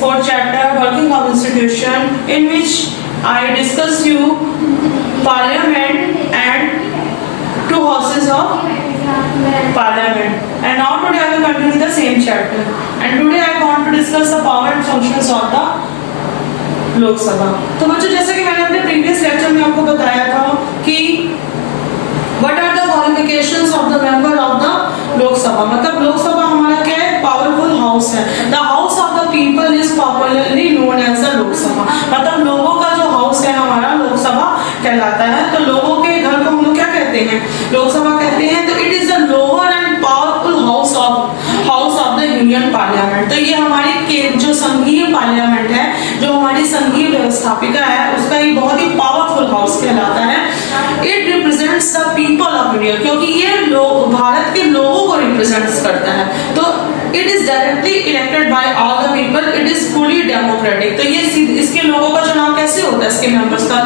fourth chapter, working of institution, in which I discuss you parliament and two houses of parliament. And now today I will continue the same chapter. And today I want to discuss the power and functions of the Lok Sabha. तो बच्चों जैसे कि मैंने अपने previous lecture में आपको बताया था कि What are the qualifications of the member of the Lok Sabha? मतलब लोकसभा हमारा क्या है? पावरफुल हाउस है। The house of the people is popularly known as the Lok Sabha. मतलब लोगों का जो हाउस है हमारा लोकसभा कहलाता है। तो लोगों के घर को हम लोग क्या कहते हैं? लोकसभा कहते हैं। तो it is the lower and powerful house of the union parliament। तो ये हमारी जो संघीय पार्लियामेंट है, जो हमारी संघीय व्यवस्थापिका है, उसका ये बहुत ही पावरफुल हाउस कहलाता है। It represents the people of India, क्योंकि ये भारत के लोगों को रिप्रेजेंट करता है। तो it is directly elected by all the people, it is fully democratic। तो ये इसके लोगों का चुनाव कैसे होता है? इसके मेंबर्स का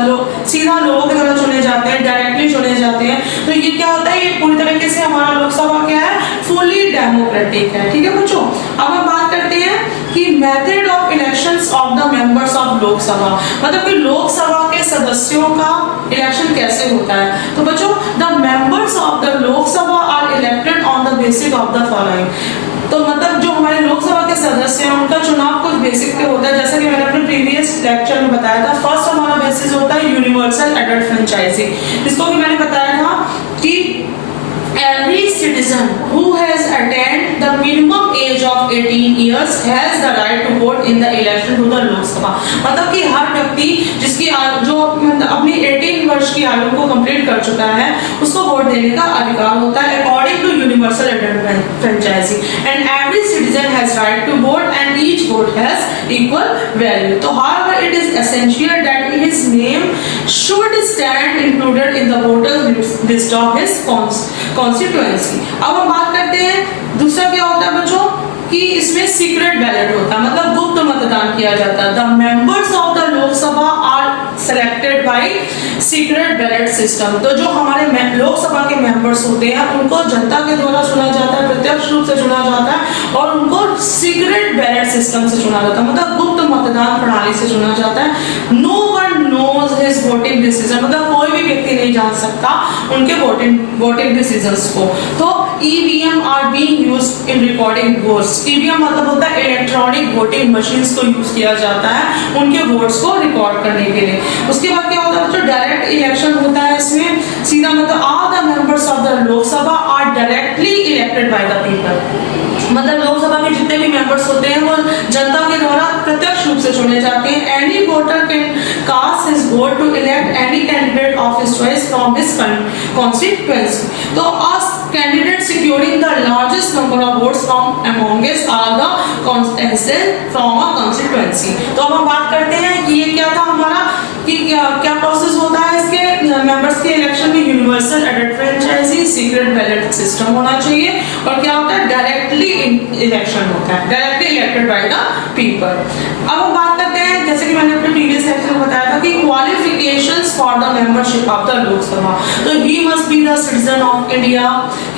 सीधा लोगों के द्वारा चुने जाते हैं, डायरेक्टली चुने जाते हैं। तो ये क्या होता है? ये पूरी तरीके से हमारा लोकसभा क्या है? फुली डेमोक्रेटिक है। ठीक है बच्चों, अब हम बात करते हैं कि method of elections of the members of Lok Sabha, मतलब कि लोकसभा के सदस्यों का इलेक्शन कैसे होता है। तो बच्चों the members of the Lok Sabha are elected on the basis of the following. तो मतलब जो हमारे लोकसभा के सदस्य हैं उनका चुनाव कुछ बेसिक पे होता है, जैसा कि मैंने अपने प्रीवियस लेक्चर में बताया था। फर्स्ट हमारा बेसिस होता है यूनिवर्सल एडल्ट फ्रेंचाइजिंग, जिसको भी मैंने बताया था कि every citizen who has attained the minimum age of 18 years has the right to vote in the election to the Lok Sabha। मतलब कि हर व्यक्ति जिसकी जो अपनी 18 वर्ष की आयु को कंप्लीट कर चुका है उसको वोट देने का अधिकार होता है according to universal adult franchising. And every citizen has right to vote and each vote has equal value. तो however it is essential that his name should stand included in the voters list of his constituency. अब हम बात करते हैं दूसरा क्या होता है बच्चों कि इसमें सीक्रेट बैलेट होता है, मतलब गुप्त मतदान किया जाता है। The members of the Lok Sabha are selected by secret ballot system. तो जो हमारे लोकसभा के मेंबर्स होते हैं उनको जनता के द्वारा चुना जाता है, प्रत्यक्ष रूप से चुना जाता है और उनको सीक्रेट बैलेट सिस्टम से चुना जाता है, मतलब गुप्त मतदान प्रणाली से चुना जाता है। No one knows his voting decision, मतलब कोई भी व्यक्ति नहीं जान सकता उनके वोटिंग डिसीजंस को। तो EVM are being used in recording votes. EVM मतलब होता है इलेक्ट्रॉनिक वोटिंग मशीन्स को यूज किया जाता है उनके वोट्स को रिकॉर्ड करने के लिए। उसके बाद क्या होता है बच्चों? डायरेक्ट इलेक्शन होता है इसमें सीधा, मतलब all the members of the Lok Sabha are directly elected by the people. मतलब लोकसभा के जितने भी मेंबर्स होते हैं वो जनता के द्वारा प्रत्यक्ष रूप से चुने जाते हैं। Any voter can cast his vote to elect any candidate of his choice from his constituency. तो us candidate securing the largest number of votes from amongst all the constituency from a constituency. तो अब हम बात करते हैं कि ये क्या था हमारा कि क्या प्रोसेस होता है इसके मेंबर्स के इलेक्शन में। Universal adult franchising, secret ballot system होना चाहिए और क्या होता है? डायरेक्टली इलेक्शन होता है, directly elected by the people. अब हम बात करते हैं जैसे कि मैंने अपने प्रीवियस लेक्चर में बताया था कि qualifications for the membership of the Lok Sabha. तो he must be the citizen of India,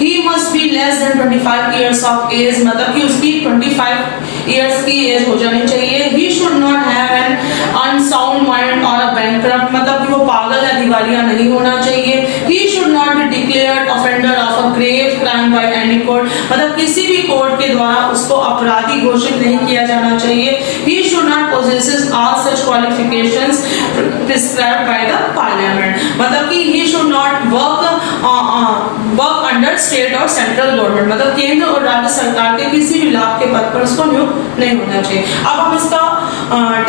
he must be less than 25 years of age, मतलब कि उसकी 25 इयर्स की एज हो जानी चाहिए। He should not have an unsound mind और अ बैंकरप्ट, मतलब कि वो पागल या दिवालिया नहीं होना चाहिए। He should not be declared offender of a grave crime by any court, मतलब किसी भी कोर्ट के द्वारा उसको अपराधी घोषित नहीं किया जाना चाहिए। He should not possesses all such qualifications prescribed by the parliament, मतलब कि he should not work under state और सेंट्रल गवर्नमेंट, मतलब केंद्र और राज्य सरकार के किसी भी लाभ के पद पर उसको नियुक्त नहीं होना चाहिए। अब हम इसका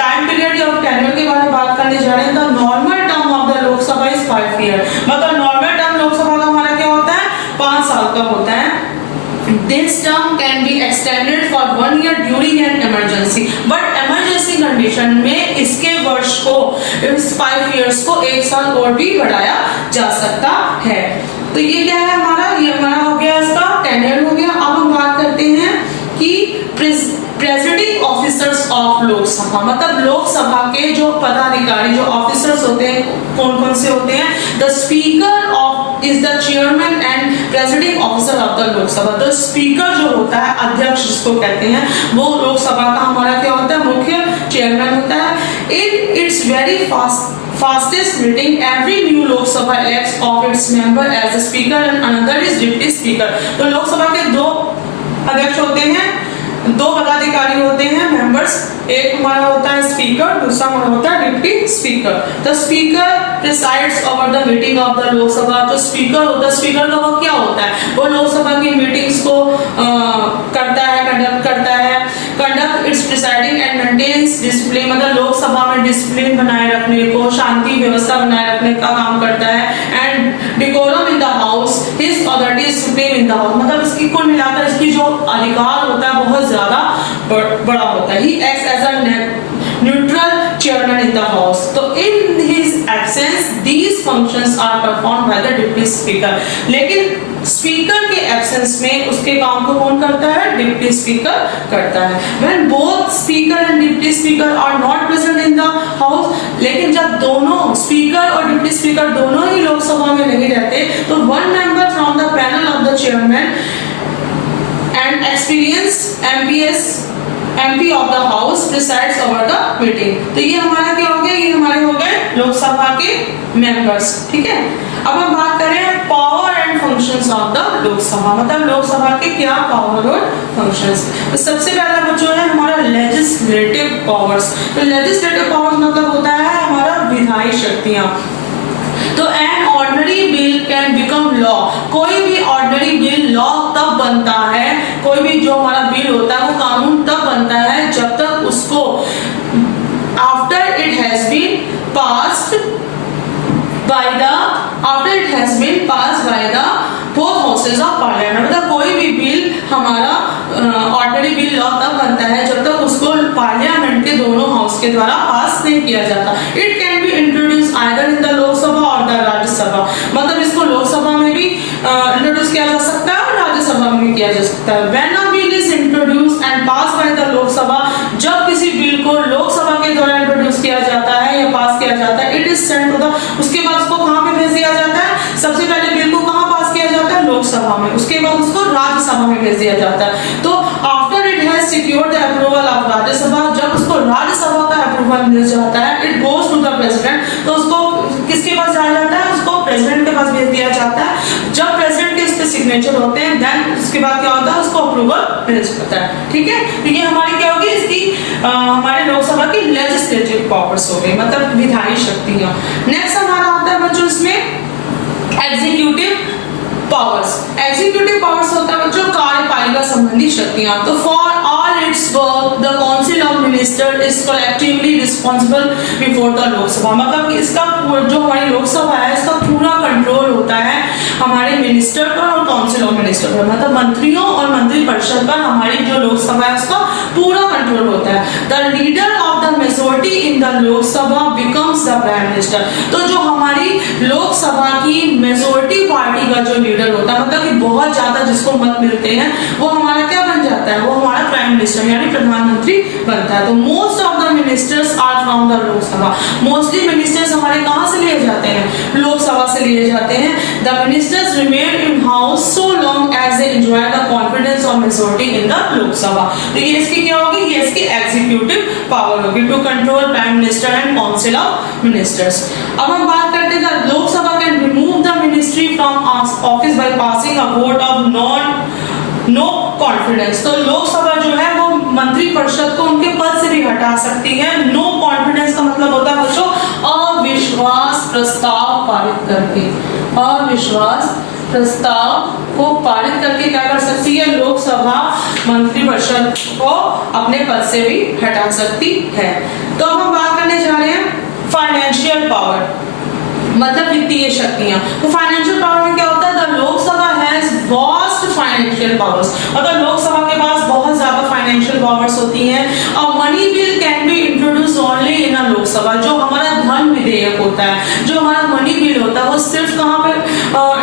टाइम पीरियड या टेन्योर के बारे में बात करने जा रहे हैं। The normal term of the Lok Sabha is 5 year, मतलब नॉर्मल टर्म लोकसभा का हमारा क्या होता है? 5 साल का होता है। This term can be extended for 1 year during an emergency, but emergency condition में इसके वर्ष को, इस 5 years को 1 साल और भी बढ़ाया जा सकता है। तो ये क्या है हमारा? ये हमारा हो गया, इसका टेन्योर हो गया। अब हम बात करते हैं कि presiding officers of Lok Sabha. Lok Sabha, मतलब लोकसभा के जो पदाधिकारी, जो ऑफिसर्स होते हैं, कौन कौन से होते हैं? The speaker of is the chairman and presiding officer of the Lok Sabha. तो स्पीकर जो होता है, अध्यक्ष जिसको कहते हैं, वो लोकसभा का हमारा क्या होता है? मुख्य चेयरमैन होता है। In its very fastest meeting, every new Lok Sabha elects of its member as a speaker and another is deputy speaker। तो लोकसभा के दो अध्यक्ष होते हैं, दो पदाधिकारी होते हैं, मेंबर्स। एक हमारा होता है स्पीकर, दूसरा हमारा होता है deputy speaker. The speaker presides over the meeting of the Lok Sabha. जो स्पीकर होता है, स्पीकर का वो क्या होता है? वो लोकसभा की मीटिंग्स को करता है, कंडक्ट करता है। Conduct it's presiding and maintains discipline, मतलब लोकसभा में डिसिप्लिन बनाए रखने को, शांति व्यवस्था बनाए रखने का काम करता है। And decorum in the house, his authority is supreme in the house, मतलब इसकी कुल मिलाकर इसकी जो अधिकार होता है बहुत ज्यादा बड़ा होता है। He acts as a neutral chairman in the house. तो in his absence these functions are performed by the deputy speaker. लेकिन स्पीकर के एब्सेंस में उसके काम को कौन करता है? डिप्टी स्पीकर करता है। When both speaker and deputy speaker are not present in the house, लेकिन जब दोनों स्पीकर और डिप्टी स्पीकर दोनों ही लोकसभा में नहीं रहते, तो one member from the panel of the chairman and experienced MP of the house presides over the meeting। तो ये हमारा क्या हो गया? ये हमारे हो गए लोकसभा के मेंबर्स, ठीक है। अब हम बात करें power and functions of the Lok Sabha, मतलब लोकसभा के क्या पावर और फंक्शंस। तो सबसे पहला जो है हमारा लेजिस्लेटिव पावर्स। तो लेजिस्लेटिव पावर्स मतलब होता है हमारा विधायी शक्तियां। तो an ordinary bill can become law, कोई भी ऑर्डिनरी बिल लॉ तब बनता है, कोई भी जो हमारा बिल होता है वो कानून तब बनता है जब तक उसको after it has been passed by the both houses of parliament. मतलब कोई भी बिल हमारा ऑर्डिनरी बिल लॉ तब बनता है जब तक उसको पार्लियामेंट के दोनों हाउस के द्वारा पास नहीं किया जाता। It can be introduce either in the Lok Sabha और द राज्यसभा, मतलब इसको लोकसभा में भी इंट्रोड्यूस किया जा सकता है और राज्यसभा में भी किया जा सकता है। When a bill is introduce and pass by the Lok Sabha, जब किसी बिल को लोकसभा के द्वारा इंट्रोड्यूस किया जाता है या पास किया जाता है, it is sent to the, उसके बाद उसको कहां पे भेज दिया जाता है? सबसे पहले बिल को कहां पास किया जाता है? लोकसभा में। उसके बाद उसको राज्यसभा में भेज दिया जाता है। तो after it has secured the approval of Rajya Sabha, जब उसको राज्यसभा का अप्रूवल मिल जाता है, it goes to the president. तो उसको किसके पास जाया जाता है? उसको प्रेसिडेंट के पास भेज दिया जाता है। जब प्रेसिडेंट के इस पे सिग्नेचर होते हैं, देन उसके बाद क्या होता है? उसको अप्रूवल मिल जाता है, ठीक है। तो ये हमारी क्या होगी? इसकी हमारे लोकसभा की लेजिस्लेटिव पावर्स हो गई, मतलब विधायी शक्तियां। नेक्स्ट हमारा आता है बच्चों इसमें एग्जीक्यूटिव पावर्स। एग्जीक्यूटिव पावर्स होता है बच्चों कार्यपालिका संबंधी शक्तियां। तो for all it's work the council of minister is collectively responsible before the Lok Sabha, मतलब इसका जो हमारी लोकसभा है इसका पूरा कंट्रोल होता है हमारे मिनिस्टर पर और काउंसिल ऑफ मिनिस्टर पर, मतलब मंत्रियों और मंत्रिपरिषद पर हमारी जो लोकसभा है उसका पूरा कंट्रोल होता है। The leader of the majority in the Lok Sabha becomes the prime minister. तो जो हमारी लोकसभा की मेजॉरिटी पार्टी का जो लीडर होता है, मतलब कि बहुत ज्यादा जिसको मत मिलते हैं, वो हमारा क्या बन जाता है? वो हमारा प्राइम मिनिस्टर यानी प्रधानमंत्री बनता है। तो most of the ministers are from the Lok Sabha. Mostly ministers हमारे कहां से लिए जाते हैं? लोकसभा से लिए जाते हैं। The ministers remain in house so long as they enjoy the confidence of majority in the Lok Sabha. तो ये इसकी क्या होगी? ये इसकी एग्जीक्यूटिव पावर होगी to control prime minister and council of ministers. अब हम बात करते हैं Lok Sabha can remove the ministry from office by passing a vote of no confidence. तो लोकसभा जो है वो मंत्री परिषद को उनके पद से भी हटा सकती है। नो कॉन्फिडेंस का मतलब होता है बच्चों अविश्वास प्रस्ताव पारित करके, अविश्वास प्रस्ताव को पारित करके क्या कर सकती है? लोकसभा मंत्री परिषद को अपने पद से भी हटा सकती है। तो अब हम बात करने जा रहे हैं फाइनेंशियल पावर, मतलब वित्तीय शक्तियां। तो फाइनेंशियल पावर में क्या होता है? The Lok Sabha has vast financial powers, अगर लोकसभा के पास बहुत ज्यादा फाइनेंशियल पावर्स होती हैं। और money bill can be introduce only in a Lok Sabha. जो हमारा धन विधेयक होता है, जो हमारा मनी बिल होता है, वो सिर्फ कहां पर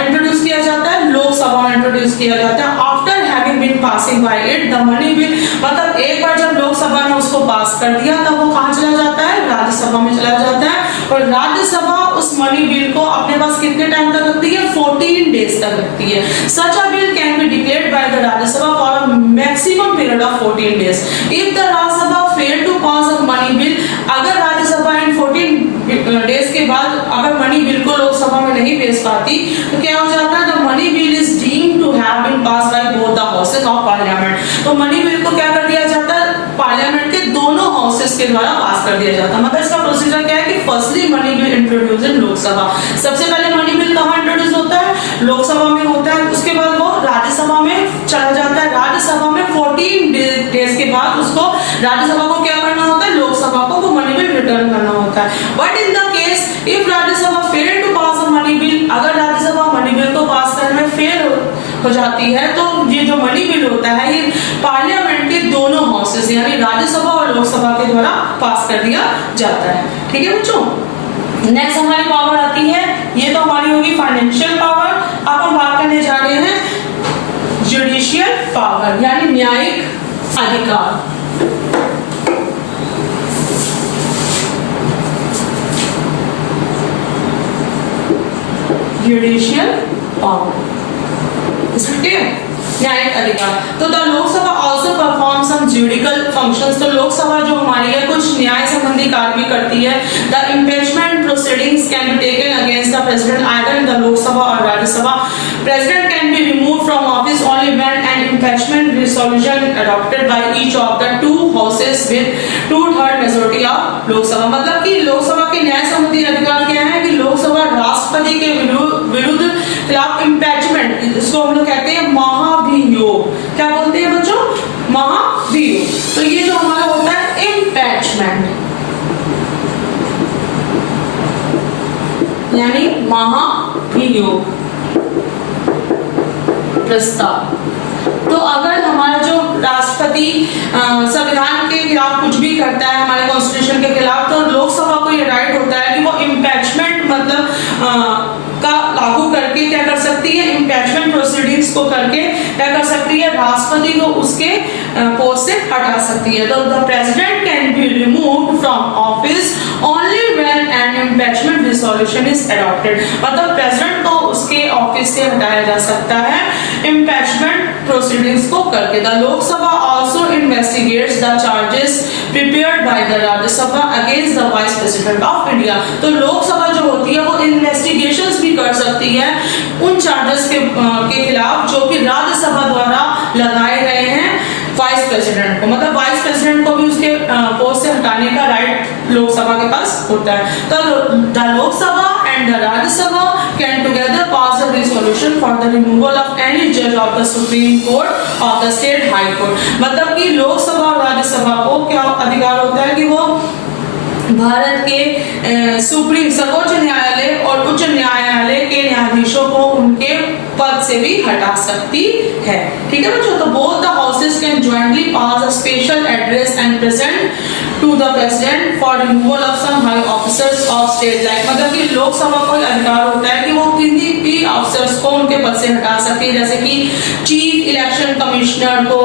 इंट्रोड्यूस किया जाता है? लोकसभा में इंट्रोड्यूस किया जाता है। After having been passing by it, the money bill, मतलब एक बार जब लोकसभा ने उसको पास कर दिया तब वो कहाँ चला जाता है, राज्यसभा में चला जाता है, और राज्यसभा उस मनी बिल को अपने पास कितने टाइम तक रखती है, 14 डेज तक रखती है. Such a bill can be declared by the Rajya Sabha for a maximum period of 14 days. If the Rajya Sabha failed to pass a money bill, अगर राज्यसभा इन 14 डेज के बाद अगर मनी बिल को लोकसभा में नहीं पेश पाती तो क्या हो जाता है, the money bill is deemed to have been pass by both the houses of parliament. तो मनी बिल को क्या कर दिया जाता है, पार्लियामेंट के दोनों हाउसेस के द्वारा पास कर दिया जाता है. मतलब इसका प्रोसीजर क्या है कि फर्स्टली मनी बिल इंट्रोड्यूस इन लोकसभा. सबसे पहले मनी बिल कहाँ इंट्रोड्यूस होता है, लोकसभा में होता है. उसके बाद वो राज्यसभा में चला जाता है. राज्यसभा में 14 डेज के बाद उसको राज्यसभा को क्या करना होता है, लोकसभा को वो मनी बिल रिटर्न करना होता है. But in the case if Rajya Sabha fail to pass a money bill, अगर राज्यसभा मनी बिल को पास करने में फेल हो जाती है तो ये जो मनी बिल होता है ये पार्लियामेंट के दोनों हाउसेस यानी राज्यसभा और लोकसभा के द्वारा पास कर दिया जाता है. ठीक है बच्चों. नेक्स्ट हमारी पावर आती है, ये तो हमारी होगी फाइनेंशियल पावर. अब हम बात करने जा रहे हैं जुडिशियल पावर यानी न्यायिक अधिकार. जुडिशियल पावर, न्यायिक अधिकार. तो the Lok Sabha also perform some judicial functions. तो लोकसभा जो हमारी है कुछ न्याय संबंधी कार्य भी करती है. The impeachment proceedings can be taken against the president either in the Lok Sabha और Rajya Sabha. President can be removed from office only when an impeachment resolution adopted by each of the two houses with 2/3 majority of Lok Sabha. मतलब कि लोकसभा के न्याय संबंधी अधिकार क्या है कि लोकसभा राष्ट्रपति के विरुद्ध खिलाफ इम्पीचमेंट, इसको हम लोग कहते हैं महाभियोग. क्या बोलते हैं बच्चों, महाभियोग. तो ये जो हमारा होता है इम्पीचमेंट यानी महाभियोग प्रस्ताव. तो अगर हमारा जो राष्ट्रपति संविधान के खिलाफ कुछ भी करता है, हमारे कॉन्स्टिट्यूशन के खिलाफ, तो लोकसभा को ये राइट होता है कि वो इम्पीचमेंट मतलब का लागू करके क्या कर सकती है, इम्पीचमेंट प्रोसीडिंग्स को करके क्या कर सकती है, राष्ट्रपति को उसके पोस्ट से हटा सकती है. तो the president can be removed from office only when an impeachment resolution is adopted. मतलब प्रेसिडेंट को उसके ऑफिस से हटाया जा सकता है इम्पीचमेंट प्रोसीडिंग्स को करके. The Lok Sabha also investigates the charges prepared by the Rajya Sabha against the vice president of India. तो लोकसभा जो होती है वो इन्वेस्टिगेशंस भी कर सकती है उन चार्जेस के खिलाफ जो कि राज्यसभा द्वारा लगाए गए हैं वाइस प्रेसिडेंट को. मतलब वाइस प्रेसिडेंट को भी उसके पोस्ट से हटाने का राइट लोकसभा के पास होता है. तो the Lok Sabha and the Rajya Sabha can together pass a resolution for the removal of any जज of the supreme court of the state high court. मतलब कि लोकसभा और राज्यसभा को क्या अधिकार होता है कि वो भारत के सुप्रीम सर्वोच्च न्यायालय और उच्च न्यायालय के न्यायाधीशों को उनके पद से भी हटा सकती है. ठीक है बच्चों. तो both the houses can jointly pass a special address and present to the president for removal of some high officers of state like. मतलब कि लोकसभा को अधिकार होता है कि वो किसी भी ऑफिसर्स को उनके पद से हटा सकती है, जैसे कि चीफ इलेक्शन कमिश्नर को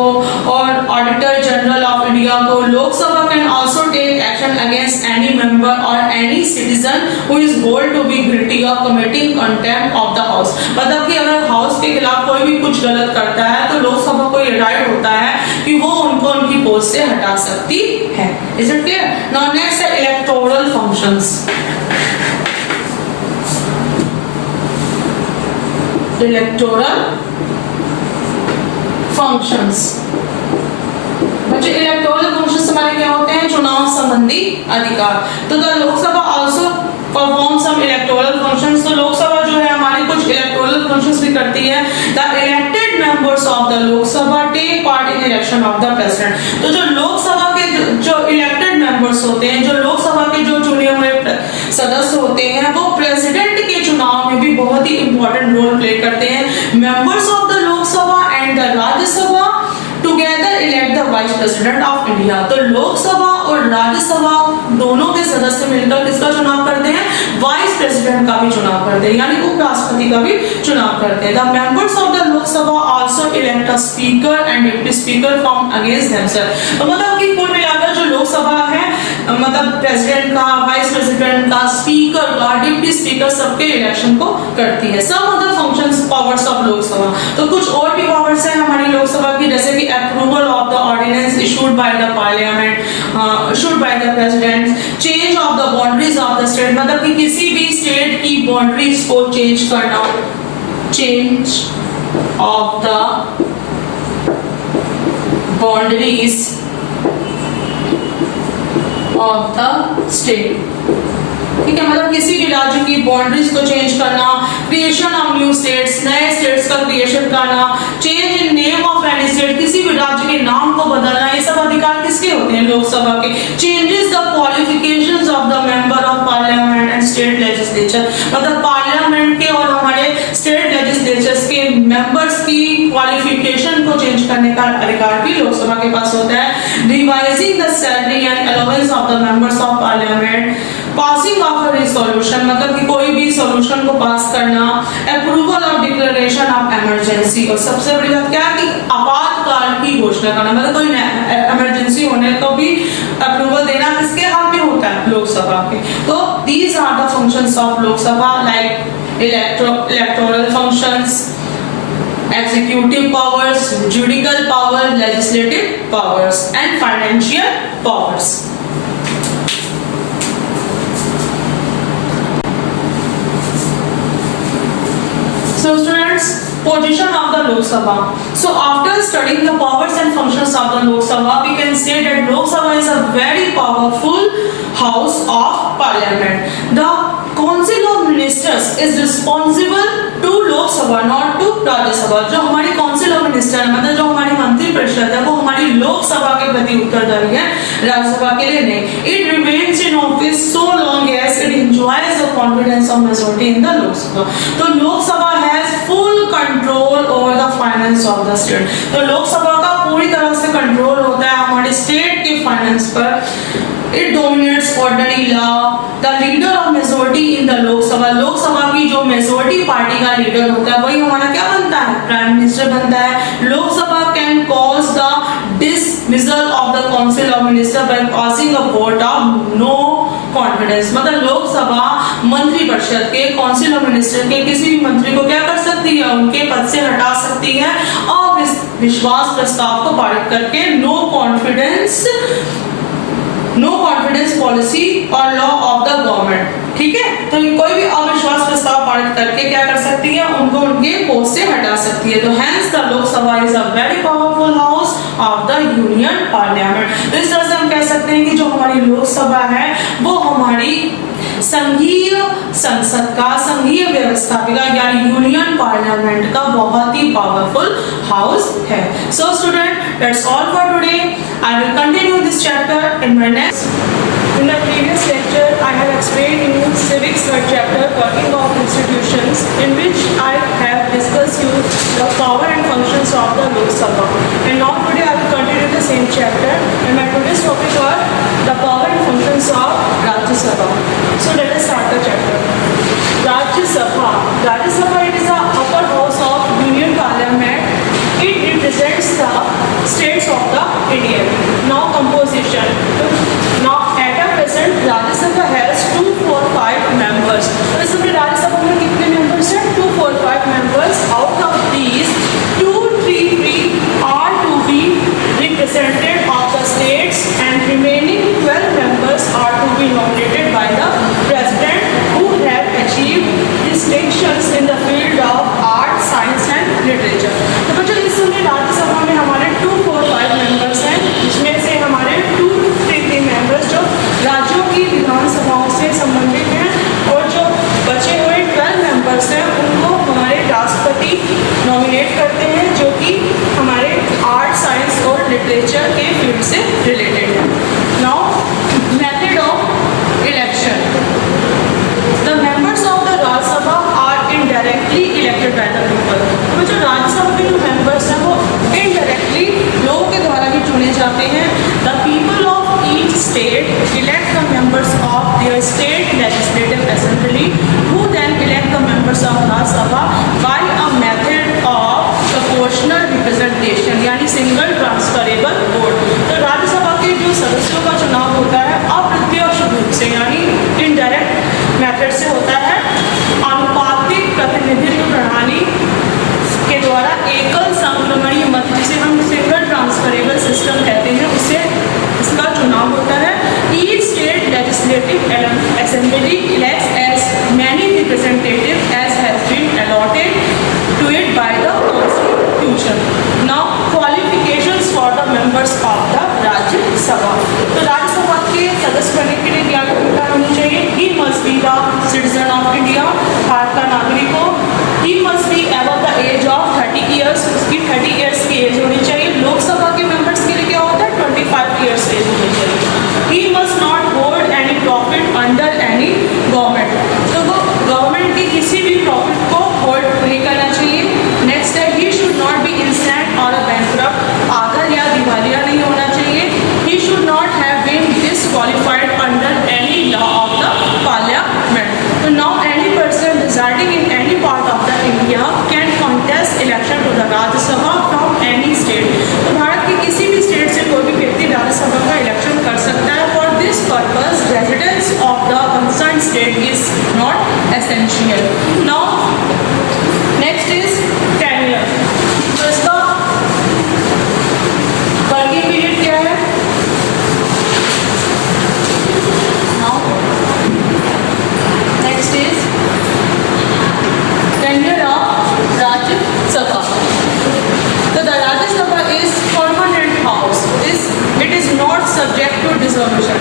और ऑडिटर जनरल ऑफ इंडिया को. Lok Sabha can also take action against any member or any citizen who is held to be guilty of committing contempt of the house. मतलब कि अगर हाउस के खिलाफ कोई भी कुछ गलत करता है तो लोकसभा को ये राइट होता है कि वो उनको उनकी पोस्ट से हटा सकती है. Is it clear? Now next है electoral functions. Electoral functions. बच्चे इलेक्टोरल फंक्शंस हमारे क्या होते हैं, चुनाव संबंधी अधिकार. तो the Lok Sabha also perform some electoral functions. तो लोकसभा जो है हमारी कुछ इलेक्टोरल फंक्शंस भी करती है. The elected members of the Lok Sabha take part in election of the president. तो जो लोकसभा के जो इलेक्टेड मेंबर्स होते हैं, जो लोकसभा के जो चुने हुए सदस्य होते हैं, वो प्रेसिडेंट के चुनाव में भी बहुत ही इंपॉर्टेंट रोल प्ले करते हैं. Members of the Lok Sabha and the Rajya Sabha together elect the vice president of India. तो लोकसभा और राज्यसभा दोनों के सदस्य मिलकर किसका चुनाव करते हैं, वाइस प्रेसिडेंट का भी चुनाव करते हैं, यानी उपराष्ट्रपति का भी चुनाव करते हैं। The members of the Lok Sabha also elect a speaker and deputy speaker from against themself. तो मतलब कि कुल मिलाकर जो लोकसभा है, मतलब प्रेसिडेंट का, वाइस प्रेसिडेंट का, स्पीकर का, डिप्टी स्पीकर सबके इलेक्शन को करती है। Some other functions powers of Lok Sabha, तो कुछ और भी पावर्स हैं हमारी लोकसभा की, जैसे कि approval of the ordinance issued by the parliament, issued by the president, change of the boundaries of the state, मतलब कि किसी भी स्टेट की बाउंड्रीज को चेंज करना, change of the boundaries of the state, ठीक है, मतलब किसी भी राज्य की बाउंड्रीज को चेंज करना, क्रिएशन ऑफ न्यू स्टेट्स, नए स्टेट्स का क्रिएशन करना, change in name of any state, किसी भी राज्य के नाम को बदलना, ये सब अधिकार किसके होते हैं? लोकसभा के। Changes the qualifications of the member of parliament and state legislature, मतलब पार्लियामेंट के और हमारे स्टेट लेजिस्लेचर्स के मेंबर्स की क्वालिफिकेशन को चेंज करने का अधिकार भी लोकसभा के पास होता है। Revising the salary and allowance of the members of parliament, passing of a resolution, मतलब कि कोई भी सॉल्यूशन को पास करना, approval of declaration of emergency, और सबसे बड़ी बात क्या है कि आपातकाल की घोषणा करना, मतलब कोई इमरजेंसी होने को भी अप्रूवल देना किसके हाथ में होता है? लोकसभा के। तो these are the functions of Lok Sabha, like electoral functions, executive powers, judicial power, legislative powers and financial powers. So students, position of the Lok Sabha. So after studying the powers and functions of the Lok Sabha, we can say that Lok Sabha is a very powerful house of parliament. The Council of Ministers is responsible to Lok Sabha, not to Rajya Sabha. जो हमारी Council of Ministers है, मतलब जो हमारी मंत्री परिषद है, वो हमारी लोक सभा के प्रति उत्तरदायी है, राज्यसभा के लिए नहीं। It remains in office so long as it enjoys the confidence of majority in the Lok Sabha. तो लोक सभा has full control over the finance of the state. तो लोक सभा का पूरी तरह से कंट्रोल होता है हमारे स्टेट के फाइनेंस पर। It dominates ordinary law. The leader of majority in the Lok Sabha, लोक सभा की जो मेजोरिटी पार्टी का लीडर होता है वही हमारा क्या बनता है? प्राइम मिनिस्टर बनता है। लोक सभा can cause the dismissal of the council of minister by passing a vote of no confidence, मतलब लोक सभा मंत्री परिषद के, काउंसिल ऑफ मिनिस्टर के किसी भी मंत्री को क्या कर सकती है? उनके पद से हटा सकती है और विश्वास प्रस्ताव को पारित करके नो कॉन्फिडेंस पॉलिसी और लॉ ऑफ द गवर्नमेंट, ठीक है। तो कोई भी अविश्वास प्रस्ताव पारित करके क्या कर सकती है? उनको उनके पोस्ट से हटा सकती है। तो हेंस द लोक सभा is a very powerful house of the union parliament. तो इस तरह से हम कह सकते हैं कि जो हमारी लोक सभा है वो हमारी संघीय संसद का, संघीय व्यवस्थापिका यानी यूनियन पार्लियामेंट का बहुत ही पावरफुल हाउस है। So student, that's all for today. I will continue this chapter in my next. In the previous lecture, I have explained in civics chapter working of institutions, in which I have discussed you the power and functions of the Lok Sabha. And now today I will continue the same chapter, and my today's topic are the power and functions of Rajya Sabha. So let us start the chapter. Rajya Sabha. Rajya Sabha, it is the upper house of Union Parliament. It represents the states of the India. Now composition. Now at a present Rajya Sabha has 245 members. तो इस समय राज्य सभा में कितने members हैं? 245 members. Out of these, 233 are to be represented of the states, and remaining 12 members are to be nominated by the president, who have achieved distinctions in the field of art, science and literature. तो बच्चों, इस समय राज्य सभा में हमारे 245 members हैं, जिसमें से हमारे इंडिया, भारत का नागरिक हो, he must be above the age of 30 years, उसकी 30 ईयर्स की एज होनी चाहिए। लोकसभा के मेंबर्स के लिए क्या होता है, 25 ईयर्स एज होनी चाहिए। He must not hold any profit under any government, तो वो गवर्नमेंट की किसी भी प्रॉफिट को होल्ड नहीं करना चाहिए। नेक्स्ट है, he should not be insane और अ बैंकरप्ट, पागल या दिवालिया नहीं होना चाहिए। He should not have been disqualified under any law of the parliament. तो now any person residing in any part of the India can contest election to the Rajya Sabha from any state, तो भारत के किसी भी स्टेट से कोई भी व्यक्ति राज्यसभा का इलेक्शन कर सकता है। For this purpose residence of the concern state is not essential. Now next is tenure, तो इसका वर्किंग पीरियड क्या है। Now next is tenure of Rajya Sabha. तो the Rajya Sabha is permanent house, it is not subject to dissolution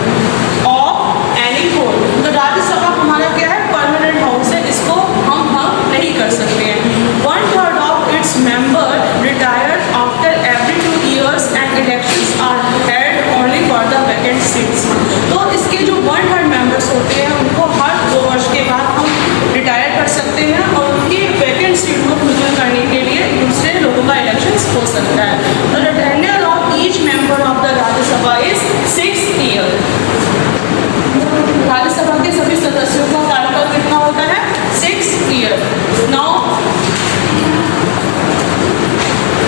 of any court. तो राज्यसभा हमारा क्या है, permanent house है, इसको हम नहीं कर सकते हैं। 1/3 of its member retired after every 2 years and elections are held only for the vacant seats. तो इसके जो 1/3 मेंबर्स होते हैं उनको हर 2 वर्ष के बाद हम रिटायर कर सकते हैं और उनकी वैकेंट सीट को फुलफिल करने के लिए दूसरे लोगों का इलेक्शन हो सकता है। तो the tenure of each member of the Rajya Sabha is 6 years। Rajya Sabha के सभी सदस्यों का कार्यकाल कितना होता है, 6 years। Now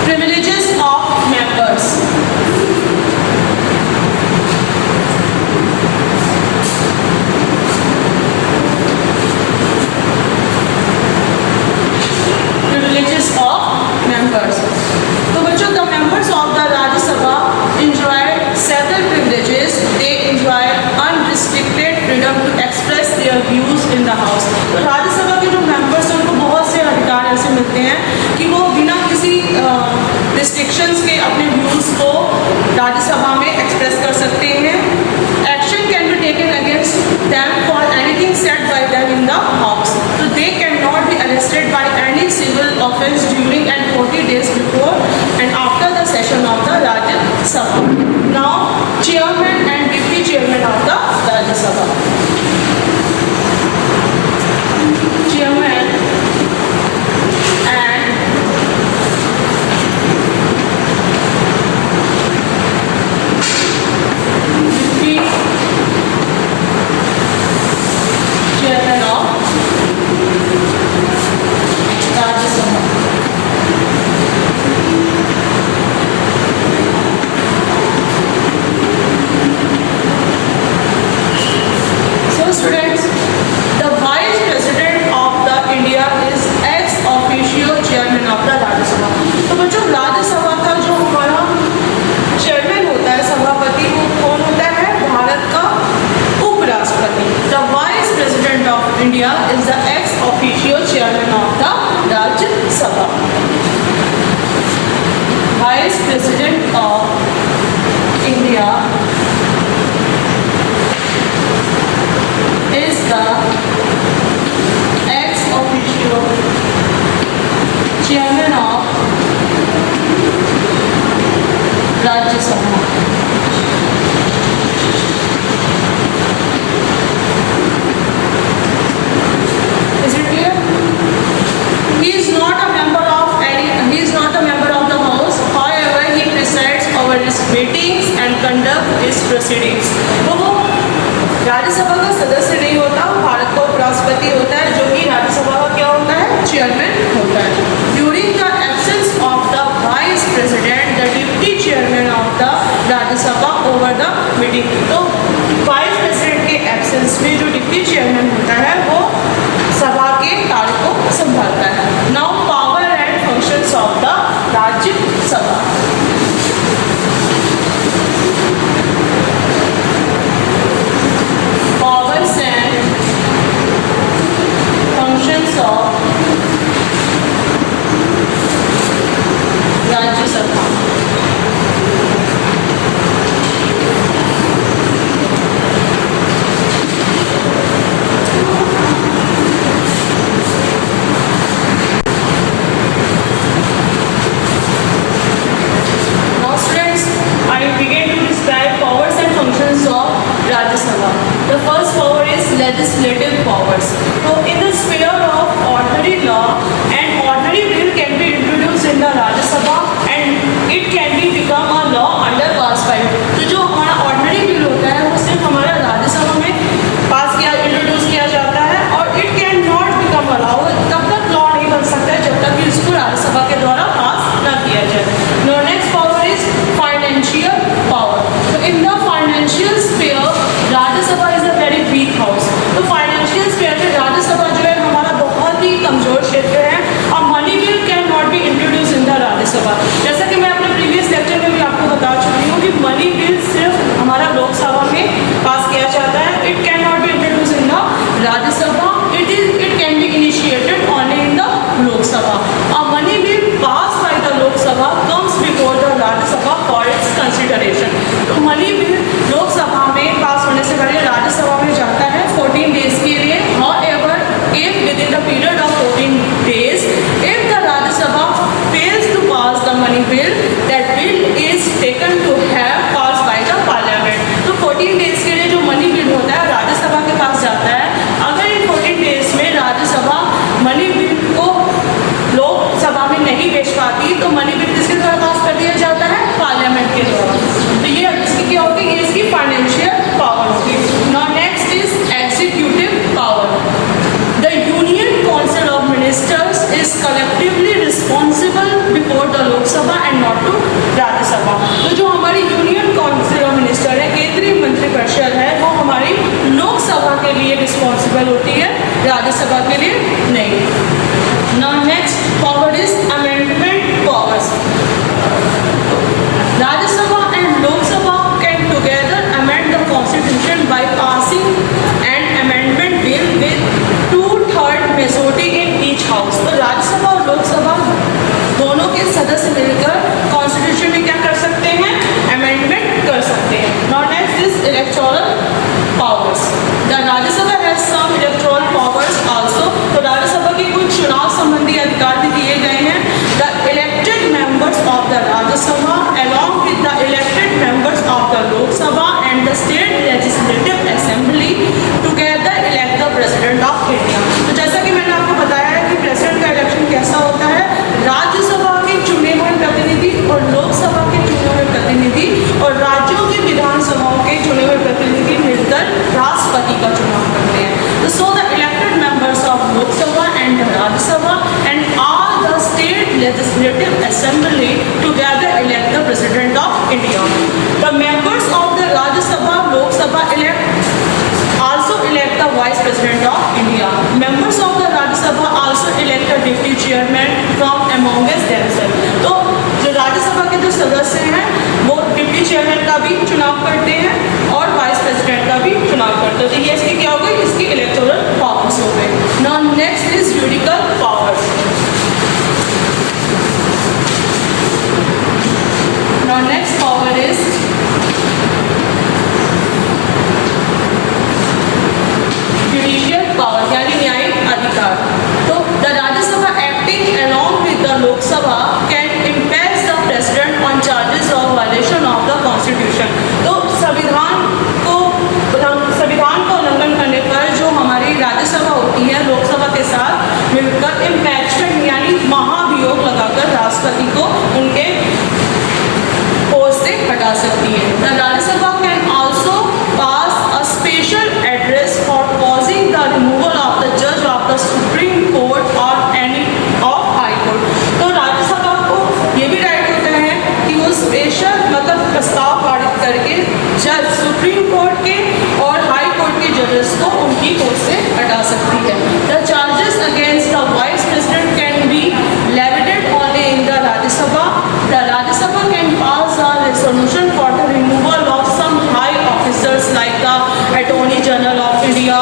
privileges of members. Privileges of members। तो बच्चों, the members of the Rajya Sabha enjoy several privileges. They enjoy unrestricted freedom to express their views in the house। तो राज्यसभा के जो मेंबर्स हैं उनको बहुत से अधिकार ऐसे मिलते हैं कि वो बिना किसी रिस्ट्रिक्शंस के अपने व्यूज को राज्यसभा में एक्सप्रेस कर सकते हैं। Action can be taken against them for anything said by them in the house, so they cannot be arrested by any civil offence during and 40 days before and after the session of the Rajya Sabha। Now chairman and deputy chairman of the Rajya Sabha। Chairman and deputy chairman of Rajya Sabha। So students, the vice president of the India is ex officio chairman of the Rajya Sabha। तो बच्चों, राज्य सभा का जो हमारा chairman होता है, सभापति, वो कौन होता है, भारत का उपराष्ट्रपति। The vice president of India is the ex officio chairman of the Rajya Sabha। Vice president of India is the ex officio chairman of Rajya Sabha। Is it clear? He is not a member of the house, however he presides over its meetings and conduct its proceedings। तो वो राज्यसभा का सदस्य नहीं होता, वो भारत का उपराष्ट्रपति होता है, जो कि राज्यसभा का क्या होता है, चेयरमैन होता है। During the absence of the vice president, the deputy chairman of the Rajya Sabha over the meeting. तो वाइस प्रेसिडेंट के एब्सेंस में जो डिप्टी चेयरमैन होता है वो सभा के कार्य को संभालता है। Now power and functions of the Rajya Sabha. Powers and a period of 14 days. If the Rajya Sabha fails to pass the money bill, that bill is taken to have passed by the parliament. तो 14 days के लिए जो money bill होता है राज्य सभा के पास जाता है. अगर इन 14 डेज में राज्य सभा मनी बिल को लोकसभा में नहीं भेज पाती तो मनी बिल किसके द्वारा पास कर दिया जाता है? पार्लियामेंट के द्वारा. तो ये इसकी क्या होगी? ये इसकी फाइनेंशियल पावर होगी. Now next is executive power. The union council of ministers is collectively responsible before the Lok Sabha and not to Rajya Sabha. तो जो हमारी यूनियन काउंसिल ऑफ मिनिस्टर है, केंद्रीय मंत्रिपरिषद है, वो हमारी लोकसभा के लिए रिस्पॉन्सिबल होती है, राज्यसभा के लिए नहीं. Now next power is amendment powers. Rajya Sabha and Lok Sabha can together amend the constitution by passing an amendment bill with 2/3 majority in each house. तो राज्यसभा और लोकसभा दोनों के सदस्य मिलकर कॉन्स्टिट्यूशन में क्या कर सकते हैं? अमेंडमेंट कर सकते हैं. Now next is electoral powers. The Rajya Sabha has some electoral powers also. तो राज्यसभा के कुछ चुनाव संबंधी अधिकार भी दिए गए हैं. The elected members of the Rajya Sabha along with the elected members of the Lok Sabha and the state legislative assembly together elect the president of India. तो जैसा कि मैंने आपको बताया है कि प्रेसिडेंट का इलेक्शन कैसा होता है? राज्यसभा के चुने हुए प्रतिनिधि और लोकसभा के चुने हुए प्रतिनिधि और राज्यों की विधानसभाओं के चुने हुए प्रतिनिधि मिलकर राष्ट्रपति का चुनाव करते हैं. So the elected members of Lok Sabha and the Rajya Sabha and all the state legislative assembly together elect the president of India. The members of the Rajya Sabha, Lok Sabha also elect the vice president of India. Members of the Rajya Sabha also elect a deputy chairman from amongst themselves. तो जो राज्य सभा के जो सदस्य हैं वो deputy chairman का भी चुनाव करते हैं और वाइस प्रेसिडेंट का भी चुनाव करते हैं. तो ये इसकी क्या हो गई? इसकी इलेक्टोरल पावर्स हो गए. Now next is judicial powers. Now next power is judicial power यानी न्यायिक अधिकार. तो the Rajya Sabha acting along with the Lok Sabha can impeach the president on charges of violation of the constitution. तो संविधान को उल्लंघन करने पर जो हमारी राज्यसभा होती है लोकसभा के साथ मिलकर इम्पीचमेंट यानी महाभियोग लगाकर राष्ट्रपति को उनके पोस्ट से हटा सकती है. The Rajya Sabha can also pass a special address for causing the removal of the जज ऑफ द सुप्रीम कोर्ट और एनी ऑफ हाई कोर्ट. तो राज्यसभा को ये भी राइट होता है कि वो स्पेशल मतलब प्रस्ताव पारित करके जज सुप्रीम कोर्ट के और हाई कोर्ट के जजेस को उनकी पोस्ट से हटा सकती है. The charges against the vice president can be levelled only in the Rajya Sabha. The Rajya Sabha can pass a resolution for the removal of some high officers like the attorney general of India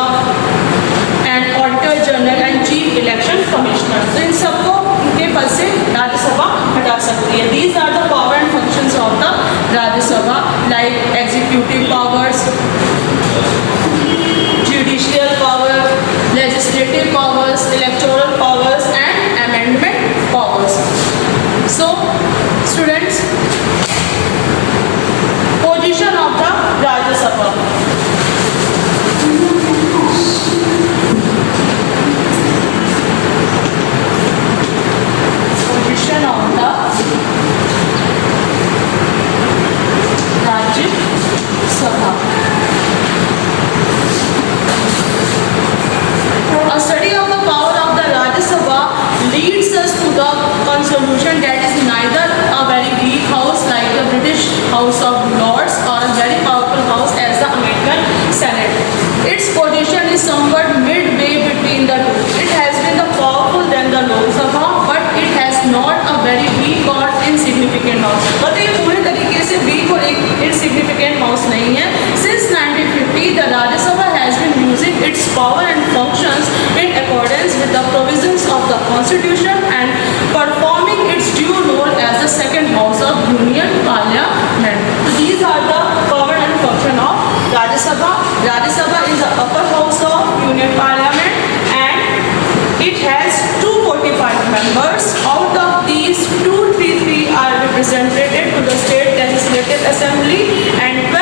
and auditor general and chief election commissioner. तो इन सबको उनके पद से राज्यसभा हटा सकती है. These are the power and functions of the Rajya Sabha like executive powers, judicial power, legislative powers, electoral powers and amendment powers. So students, position of the Rajya Sabha. Position of the Rajya Sabha. A study of the power of the Rajya Sabha leads us to the conclusion that is neither a very weak house like the British House of Lords or a very powerful house as the American Senate. Its position is somewhat midway between the two. It has been the powerful than the Lok Sabha, but it has not a very weak or insignificant house. But ये पूरे तरीके से weak और insignificant house नहीं है. Since 1950, the Rajya Sabha has been using its power and functions in accordance with the provisions of the Constitution and performing its due role as the second house of Union Parliament. So these are the power and function of Rajya Sabha. Rajya Sabha is the upper house of Union Parliament and it members. Out of these, 233 are represented to the State Legislative Assembly and